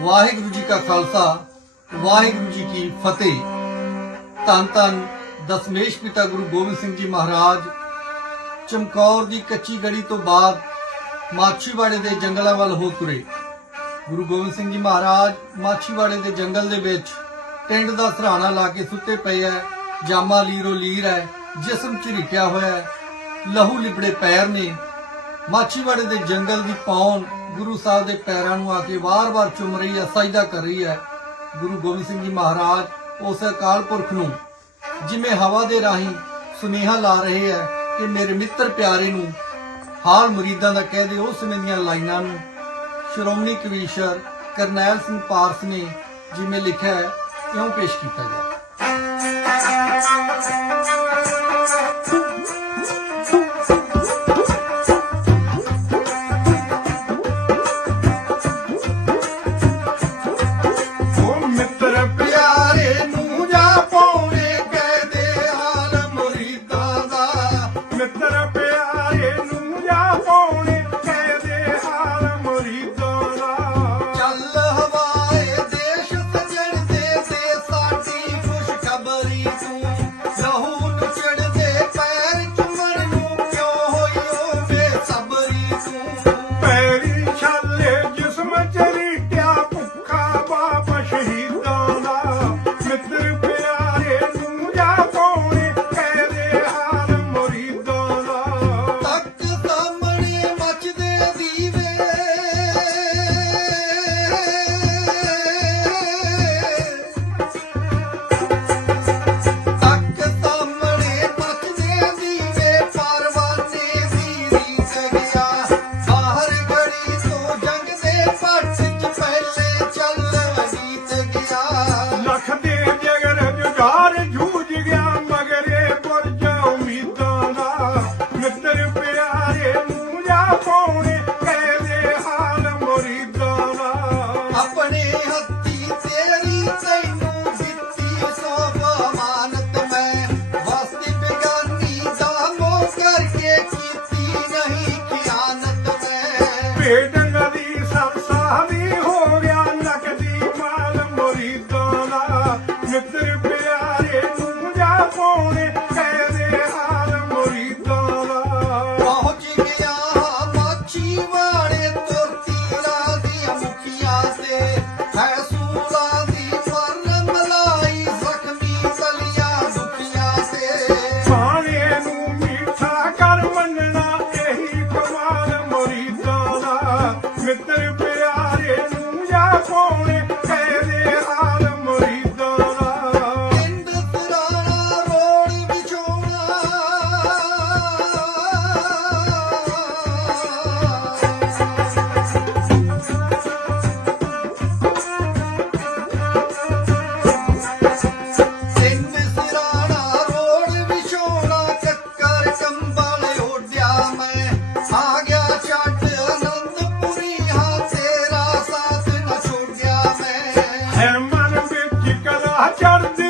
ਵਾਹਿਗੁਰੂ ਜੀ ਕਾ ਖਾਲਸਾ, ਵਾਹਿਗੁਰੂ ਜੀ ਕੀ ਫਤਿਹ। ਧੰਨ ਧੰਨ ਦਸਮੇਸ਼ ਪਿਤਾ ਗੁਰੂ ਗੋਬਿੰਦ ਸਿੰਘ ਜੀ ਮਹਾਰਾਜ। ਚਮਕੌਰ ਦੀ ਕੱਚੀ ਗੜੀ ਤੋਂ ਬਾਅਦ ਮਾਛੀਵਾੜੇ ਦੇ ਜੰਗਲਾਂ ਵੱਲ ਹੋ ਤੁਰੇ। ਗੁਰੂ ਗੋਬਿੰਦ ਸਿੰਘ ਜੀ ਮਹਾਰਾਜ, ਮਾਛੀਵਾੜੇ ਦੇ ਜੰਗਲ ਦੇ ਵਿੱਚ ਟਿੰਡ ਦਾ ਸਰਾਣਾ ਲਾ ਕੇ ਸੁੱਤੇ ਪਏ ਐ, ਜਾਮਾ ਲੀਰੋ ਲੀਰ ਹੈ ਜਿਸਮ ਝਿੜਕਿਆ ਹੋਇਆ ਹੈ ਲਹੂ ਲਿਬੜੇ ਪੈਰ ਨੇ। ਮਾਛੀਵਾੜੇ ਦੇ ਜੰਗਲ ਦੀ ਪੌਣ ਗੁਰੂ ਸਾਹਿਬ ਦੇ ਪੈਰਾਂ ਨੂੰ ਆ ਕੇ ਵਾਰ-ਵਾਰ ਚੁੰਮ ਰਹੀ ਹੈ, ਸਜਦਾ ਕਰ ਰਹੀ ਹੈ। ਗੁਰੂ ਗੋਬਿੰਦ ਸਿੰਘ ਜੀ ਮਹਾਰਾਜ ਉਸ ਅਕਾਲ ਪੁਰਖ ਨੂੰ ਜਿਵੇਂ ਹਵਾ ਦੇ ਰਾਹੀਂ ਸੁਨੇਹਾ ਲਾ ਰਹੇ ਹੈ ਕਿ ਮੇਰੇ ਮਿੱਤਰ ਪਿਆਰੇ ਨੂੰ ਹਾਲ ਮੁਰੀਦਾਂ ਦਾ ਕਹਿ ਦੇ ਉਸ ਸਮੇਂ ਦੀਆਂ ਲਾਈਨਾਂ ਨੂੰ ਸ਼੍ਰੋਮਣੀ ਕਵੀਸ਼ਰ ਕਰਨੈਲ ਸਿੰਘ ਪਾਰਸ ਨੇ ਜਿਵੇਂ ਲਿਖਿਆ ਹੈ, ਇਉਂ ਪੇਸ਼ ਕੀਤਾ ਗਿਆ। Weird. Kaçardı